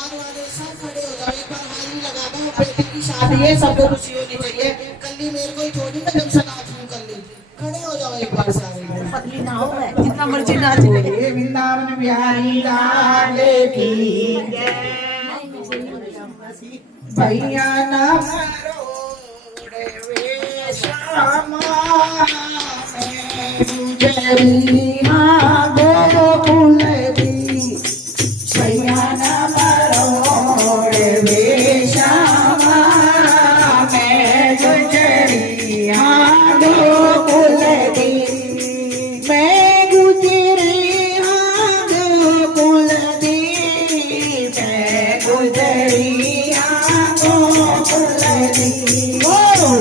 वाले सब खड़े हो जाओ, एक बार हाली लगा दो। बेटी की शादी है, सबको खुशी होनी चाहिए। कल मेरे को ही थोड़ी ना जब से नाच लूं कल खड़े हो जाओ एक बार सारे। पतली ना हो मैं जितना मर्जी नाच ले। वृंदावन बिहारी लाल की भैया ना मरोड़े वे श्यामा में गुजरिया गोकुल दी। भैया ना मरोड़े वे श्यामा में गुजरिया गोकुल दी। मैं गुजरिया गोकुल दी। मैं गुजरिया गोकुल दी। ओ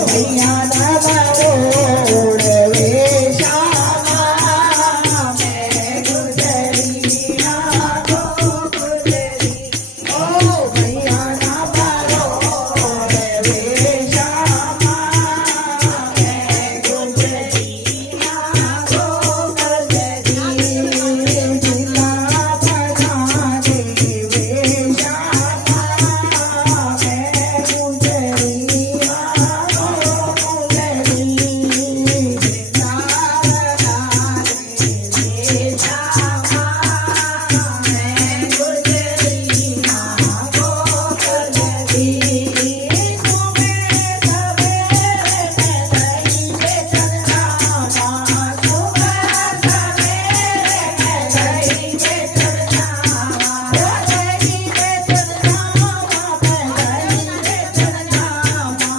भैया ना मरोड़े वे श्यामा में गुजरिया गोकुल दी। ओ भैया ना मरोड़े वे श्यामा में गुजरिया गोकुल दी। जिला बजा दे वे श्यामा में गुजरिया गोकुल दी। जिला बजा दे वे श्यामा में गुजरिया गोकुल दी। सुबह सवेरे मैं दही पे चल जावा। सुबह सवेरे मैं दही पे चल जावा। दही पे चल जावा। मैं दही पे चल जावा।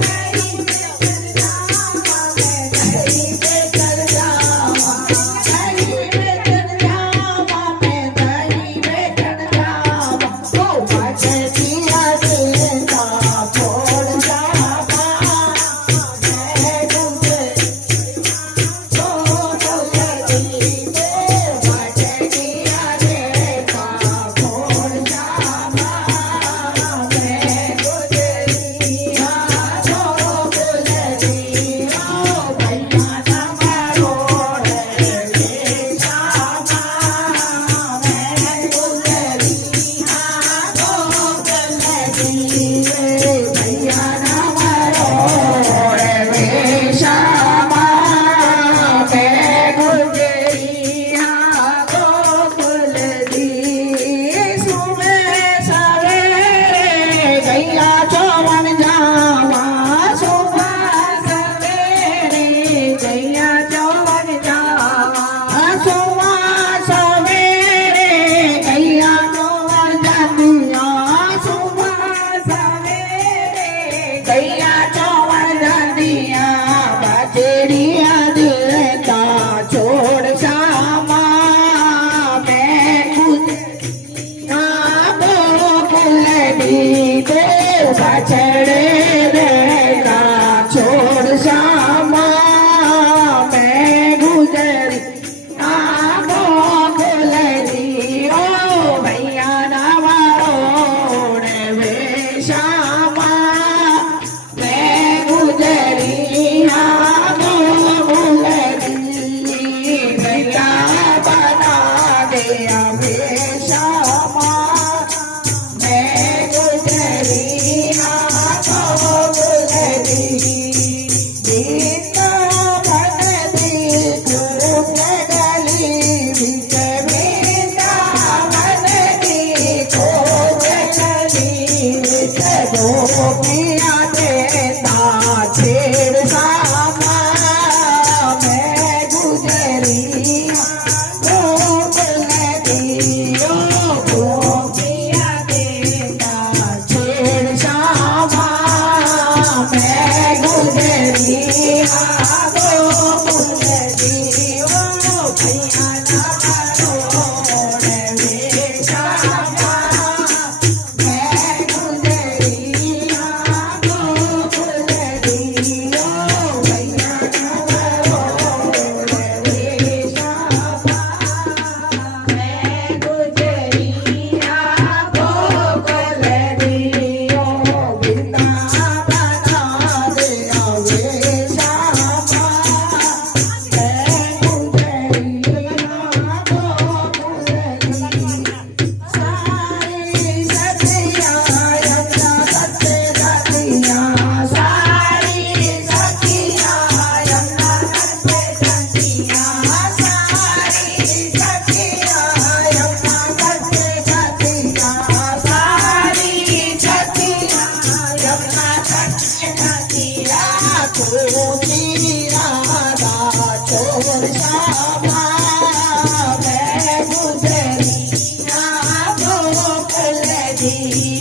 दही पे चल जावा। मैं दही पे चल जावा। दही पे चल जावा। मैं दही पे चल जावा। ओ बजतिया देता फोड़ जावा। मैं गुजरिया गोकुल दी। बजतिया देता फोड़ जावा। मैं गुजरिया गोकुल दी। ओ भैया ना मरोड़े वे श्यामा में गुजरिया गोकुल दी। भैया ना मरोड़े वे श्यामा में गुजरिया गोकुल दी। सुबह सवेरे गैया चौवन जावा। सुबह सवेरे गैया चौवन जावा। सुबह सवेरे गैया चौवन जातिया। सुबह सवेरे गैया चौवन जातिया। बजरिया देता छोड़ श्यामा में गुजरिया गोकुल दी। बछड़े देता छोड़ श्यामा में गुजरिया गोकुल दी। ओ भैया ना मरोड़े वे श्यामा में गुजरिया गोकुल दी। भैया बना दे वे श्यामा मैं गुजरिया गोकुल છે